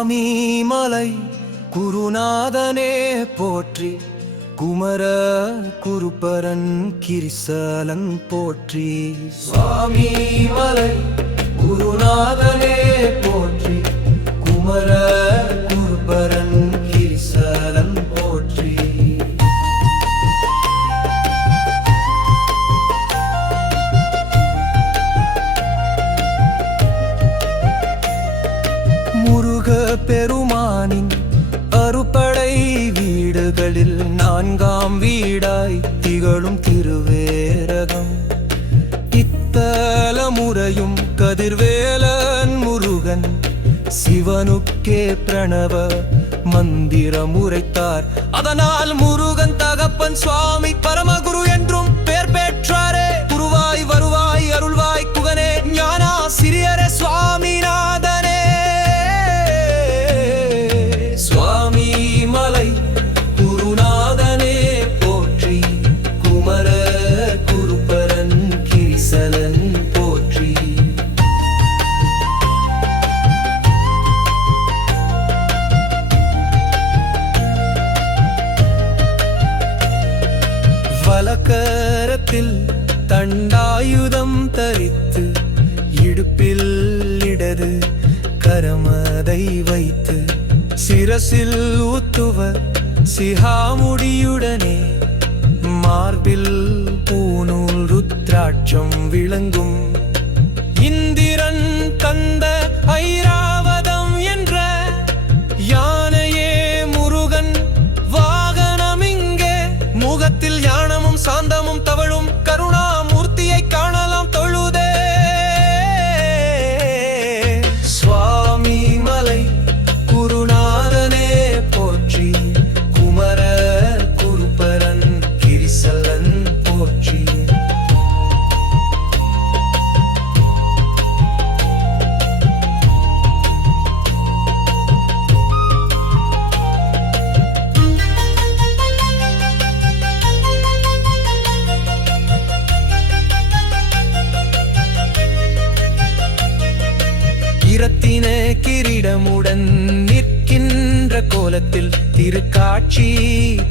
சுவாமி மலை குருநாதனே போற்றி, குமர குருபரன் கிரிசலன் போற்றி. சுவாமி மலை குருநாதனே போற்றி, குமர குருபரன் கிரிசலன் போற்றி. முருக பெருமானின் அறுபடை வீடுகளில் நான்காம் வீடாய் திகழும் திருவேரகம். இத்தல முறையும் கதிர்வேலன் முருகன் சிவனுக்கே பிரணவ மந்திரம் உரைத்தார். அதனால் முருகன் தகப்பன் சுவாமி பரமகுரு என்றும் பெயர் பெற்றாரே. குருவாய் வருவாய் அருள்வாய் குகனே ஞானாசிரியரே சுவாமிநாதனே. சுவாமி மலை குருநாதனே போற்றி, குமர குருபரன் கிரிசலன் போற்றி. வலக்கரத்தில் தண்டாயுதம் தரித்து, இடுப்பில் இடது கரமதை வைத்து, சிரசில் ஊத்துவ சிகாமுடியுடனே, மார்பில் பூநூல் ருத்ராட்சம் விளங்கும். இந்திரன் தந்த ஐராவதம் என்ற யானையே முருகன் வாகனம். இங்கே முகத்தில் ஞானமும் சாந்தமும் தவழும் கருணாமூர்த்தியை காணலாம் தொழுதே. சுவாமி மலை குருநாதனே போற்றி, குமர குருபரன் கிரிசலன் போற்றி. இரத்தின கிரீடமுடன் நிற்கின்ற கோலத்தில் திருக்காட்சி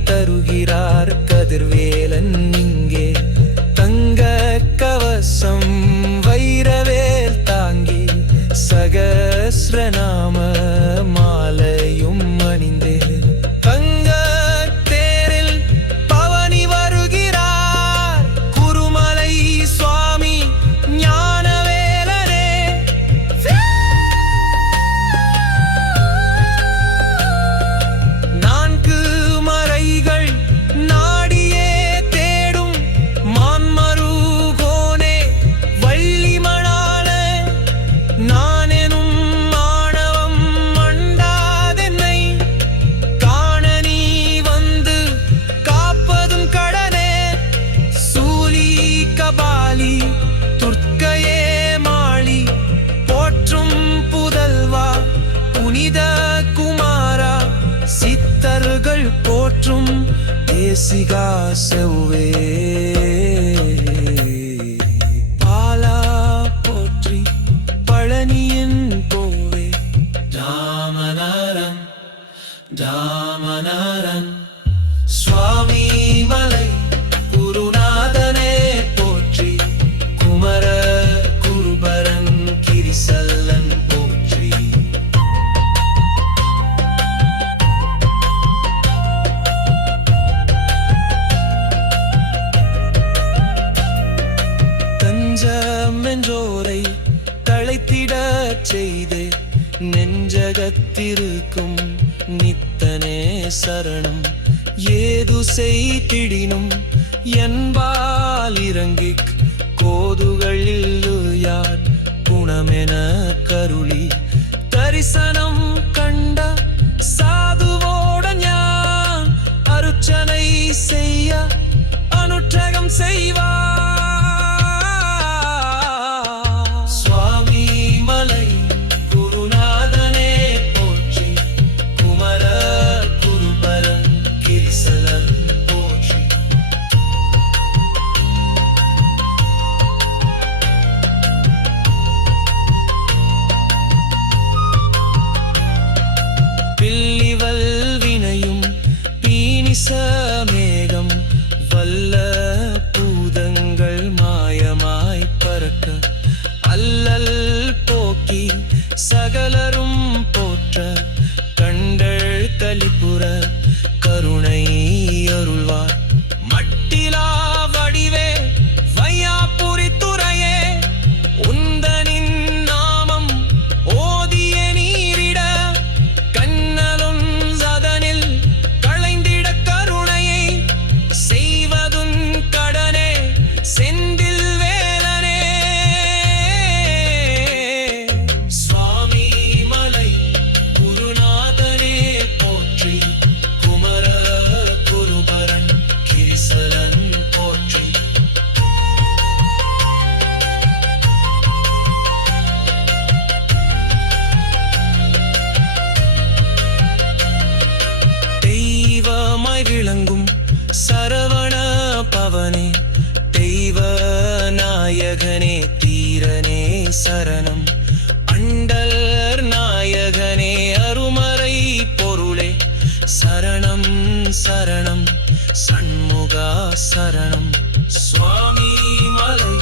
தருகிறார் கதிர்வேலன். இங்கே தங்க கவசம் வைரவேல் தாங்கி, சகஸ்ரநாம மாலையும் அணிந்தே, தங்க தேரில் பவனி வருகிறார் குருமலை சுவாமி ஞானவேலனே. நான்கு மறைகள் நாடியே தேடும் மான்மருகோனே வள்ளி மணாளே. நானெனும் மாணவம் மண்டாதென்னை காண நீ வந்து காப்பதும் கடனே. சூலி கபாலி துர்க்கையே மாளி போற்றும் புதல்வா புனித குமாரா, சித்தர்கள் போற்றும் தேசிகா செவ்வே. பாலா போற்றி பழனியின் கோவே. ராமநாரன் ராமநாரன். சுவாமி மலை குருநாதனே போற்றி, குமர குருபரன் கிரிசலன் போற்றி. தஞ்சமென்றோரை தழைத்திடச் செய்தே, நெஞ்சகத்திருக்கும் நித்தனே சரணம். ஏது செய்திடினும் என்பால் இறங்கிக், கோதுகளில் யார் குணமென கருளி, தரிசனம் கண்ட சாதுவோட ஞான் அருச்சனை செய்ய அனுற்றகம் செய்வார். சுவாமி மலை குருநாதனே போற்றி, குமர குருபரன் கிரிசலன் போற்றி. நாயகனே தீரனே சரணம் அண்டலர் நாயகனே அருமறை பொருளே சரணம் சரணம் சண்முகா சரணம் சுவாமி மலை